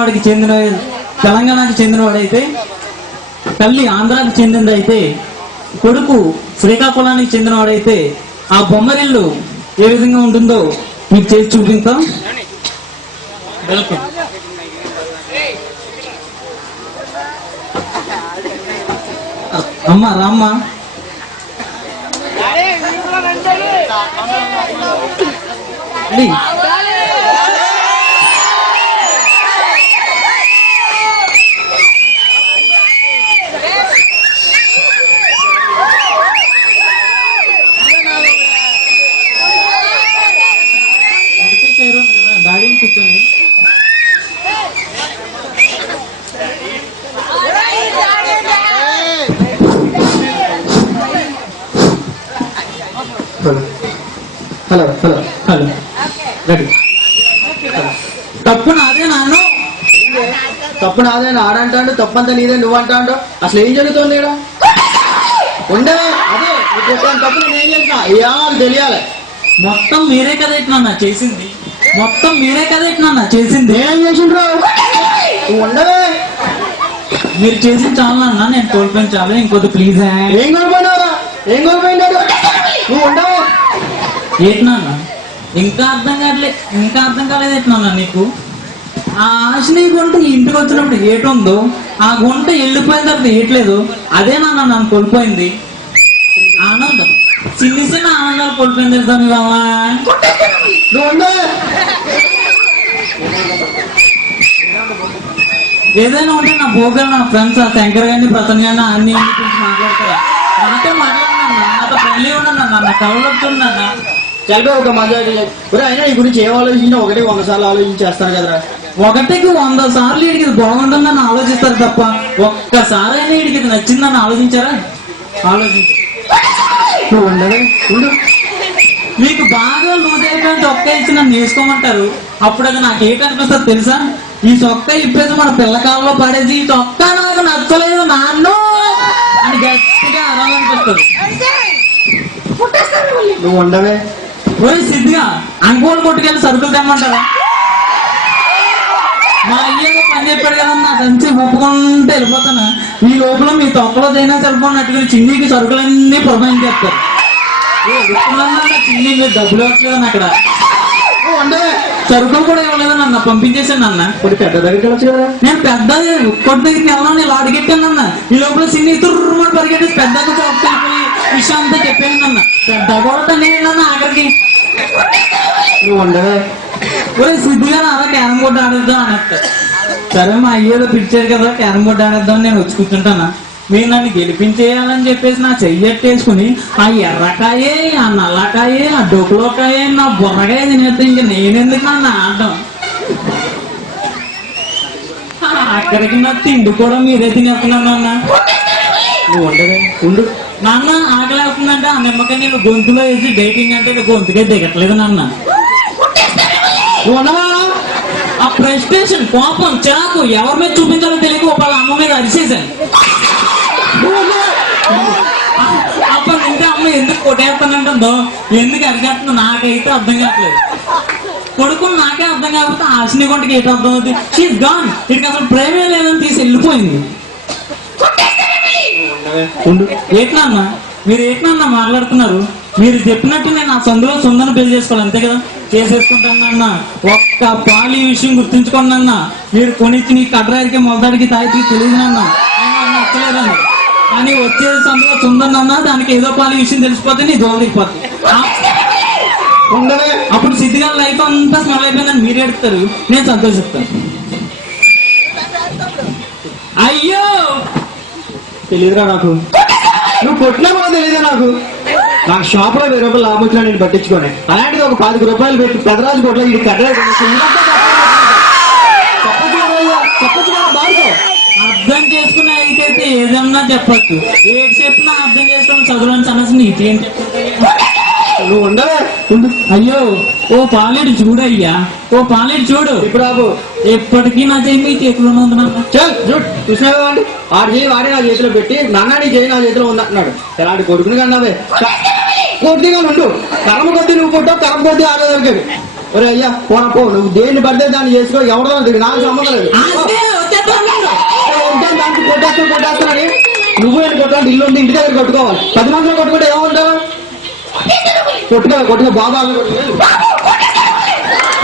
వాడికి చెందిన తెలంగాణకి చెందినవాడైతే, తల్లి ఆంధ్రాకి చెందినదైతే, కొడుకు శ్రీకాకుళానికి చెందినవాడైతే ఆ బొమ్మరిల్లు ఏ విధంగా ఉంటుందో మీకు చేసి చూపిస్తాం. అమ్మ రామ్మ. డాడీని కూర్చోండి. Hello hello hello ready. తప్పు నాదే నాన్న. తప్పు నాదే ఆడంటాడు, తప్పంతా నీదే నువ్వు అంటాడు. అసలు ఏం జరుగుతుంది ఇక్కడ? ఉండే అదే తప్పు నేను ఏం చేసిన ఇవాళ తెలియాలి. మొత్తం మీరే కదా ఇట్లా చేసింది, మొత్తం మీరే కదా ఇట్లా చేసింది. ఏం చేసిండ్రు? నువ్వు ఉండవే. మీరు చేసింది చాలా అన్న, నేను కోల్పోయిన చాలా. ఇంకొద్ది ప్లీజ్. ఏం కోల్పోయినారా? ఏం కోల్పోయినాడు? నువ్వు ఉండవు. ఏంటన్నా ఇంకా అర్థం కావట్లేదు, ఇంకా అర్థం కాలేదు ఎట్లా నీకు? ఆ ఆశని గుంట ఇంటికి వచ్చినప్పుడు ఏటుందో ఆ గుంట వెళ్ళిపోయిన తర్వాత ఏట్లేదు. అదే నాన్న నన్ను కోల్పోయింది. ఆనందం, చిన్న చిన్న ఆనందాలు కోల్పోయింది తెలుసా మీ వల్ల. నువ్వు ఉండే. ఏదైనా ఉంటే నా భోగలు, నా ఫ్రెండ్స్, ఆ శంకర్ గారిని, ప్రసన్న గారిని అన్ని గురించి మాట్లాడతారా? నాతో మాట్లాడినా, నాతో పెళ్లి ఉండన్నా, నా కళ్ళు వస్తుందన్నా. చలిపో ఒక మజా. అయినా ఈ గురించి ఏం ఆలోచించినా 100 సార్లు ఆలోచించేస్తారు కదరా. 100 సార్లు వీడికి ఇది బాగుంటుందని ఆలోచిస్తారు తప్ప ఒక్కసారి అయినా వీడికి ఇది నచ్చిందని ఆలోచించారా? ఆలోచించు. నువ్వు ఉండవే. ఉండు. మీకు బాగా లూజ్ అయిపోయిన చొక్కా ఇచ్చి నన్ను వేసుకోమంటారు. అప్పుడు అది నాకు ఏంటనిపిస్తుంది తెలుసా? ఈ చొక్కా ఇప్పేసి మన పిల్లకాలలో పడేసి ఈ చొక్కా నాకు నచ్చలేదు నాన్న అని గట్టిగా అరాలనిపిస్తుంది. నువ్వు ఉండవే. ఓయ్ సిద్ధిగా అంకోలు కొట్టుకెళ్ళి సరుకులు తెమ్మంటారా? మా అయ్యేదో పని చెప్పాడు కదన్నా, సంచి ఒప్పుకుంటే వెళ్ళిపోతాను. ఈ లోపల మీ తొక్కలో చైనా సరిపోయినట్టుగా చిన్నీకి సరుకులన్నీ ప్రొవైడ్ చేస్తారు. చిన్ని మీరు డబ్బులు ఇవ్వట్లేదని అక్కడ సరుకులు కూడా ఇవ్వలేదని అన్న పంపించేసాను అన్న. ఇప్పుడు పెద్ద దగ్గరికి వెళ్ళచ్చు కదా. నేను పెద్ద కొట్టు దగ్గరికి వెళ్ళాను, నేను అడిగెట్టాను అన్న. ఈ లోపల చిన్ని తుర్రుమని పరిగెట్టి పెద్దకు చొప్పిపోయి విషయం అంతా చెప్పాను అన్న. పెద్ద కూడా నేను ఆఖరికి. నువ్వు ఉండవే. సిద్ధిగా అలా క్యారం బోర్డు ఆడేద్దాం అన్నట్టు. సరే మా అయ్యేదో పిలిచారు కదా క్యారం బోర్డు ఆడేద్దాం నేను వచ్చి కూర్చుంటానా. మీరు నన్ను గెలిపించేయాలని చెప్పేసి నా చెయ్యట్టేసుకుని ఆ ఎర్రకాయే, ఆ నల్లకాయే, ఆ డొక్కులోకాయే, నా బుర్రకాయ తినేస్తే ఇంక నేనెందుకు నన్ను ఆడడం? అక్కడికి నా తిండి కూడా మీరే తినేస్తున్నాను అన్న. నువ్వు ఉండవే. ఉండు. నాన్న ఆకలి అవుతుందంటే ఆ నిమ్మకాయ నేను గొంతులో వేసి డైటింగ్ అంటే గొంతుకే దిగట్లేదు నాన్న. నువ్వు ఉండవా? ఆ ఫ్రస్ట్రేషన్, కోపం, చిరాకు ఎవరి మీద చూపించాలో తెలియక వాళ్ళ అమ్మ మీద అరిచేశాను. అప్పుడు నింటే అమ్మ ఎందుకు కొట్టేస్తానంటుందో, ఎందుకు అరిచేస్తుందో నాకైతే అర్థం కావట్లేదు. కొడుకుని నాకే అర్థం కాకపోతే ఆశని కొంటకి ఏంటి అర్థం అవుతుంది? షీఈ్ గాన్. ఇక్కడికి అసలు ప్రేమే లేదని తీసి వెళ్ళిపోయింది. ఏట్నన్నా మీరు ఏట్నన్నా మాట్లాడుతున్నారు? మీరు చెప్పినట్టు నేను ఆ సందులో సొందని పెళ్లి చేసుకోవాలి అంతే కదా. చేసేసుకుంటానన్న. ఒక్క పాలు ఈ విషయం గుర్తుంచుకోండి అన్న. మీరు కొనిచ్చి నీ కడ్రాయికి మొదటికి తాయికి తెలియదునన్నా, నచ్చలేదన్న. కానీ వచ్చేది సందులో సుందరన్నా, దానికి ఏదో పాలు ఈ విషయం తెలిసిపోతే నీ దోవదిపోతుంది. అప్పుడు సిద్ధిగా లైఫ్ అంతా స్మెల్ అయిపోయిందని మీరు ఎడుతారు, నేను సంతోషిస్తాను. అయ్యో తెలియదురా నాకు. నువ్వు కొట్టినా కూడా తెలియదా నాకు. నాకు షాప్ లో 1000 రూపాయలు లాభం వచ్చినా నేను పట్టించుకోనే. అలాంటిది ఒక 25 రూపాయలు పెట్టి పెదరాజు కొట్ల ఇది కడ్రా అర్థం చేసుకునే అయితే ఏదన్నా చెప్పచ్చు. ఏది చెప్పినా అర్థం చేసుకుని చదువుని సమస్య నీతి ఏం చెప్తుంటే నువ్వు ఉండవే. అయ్యో ఓ పాలేడు చూడు అయ్యా, ఓ పాలేడు చూడు. ఇప్పుడు బాబు ఎప్పటికీ నా చేయి మీ చేతిలోనే ఉంది. చల్ చూడు, చూసినావా అండి? ఆడు చేయి వాడి నా చేతిలో పెట్టి నాన్న చేయి నా చేతిలో ఉంది అంటున్నాడు. ఎలాంటి కొడుకుని కన్నావే. కొద్దిగా ఉండు. కర్మ కొద్ది నువ్వు కొట్టావు, కర్మ కొద్ది ఆడో దొరికేది. ఒరే అయ్యా పోనా పో, నువ్వు దేన్ని పడితే దాన్ని చేసుకో, ఎవడో నాకు సంబంధం లేదు. దానికి కొట్టేస్తున్నాని నువ్వు ఏం కొట్టాలి? ఇల్లు ఉంది, ఇంటి దగ్గర కొట్టుకోవాలి. 10 మందిలో కొట్టుకుంటే ఏముంటావు? కొట్టుకో బాగా కొట్టుకో.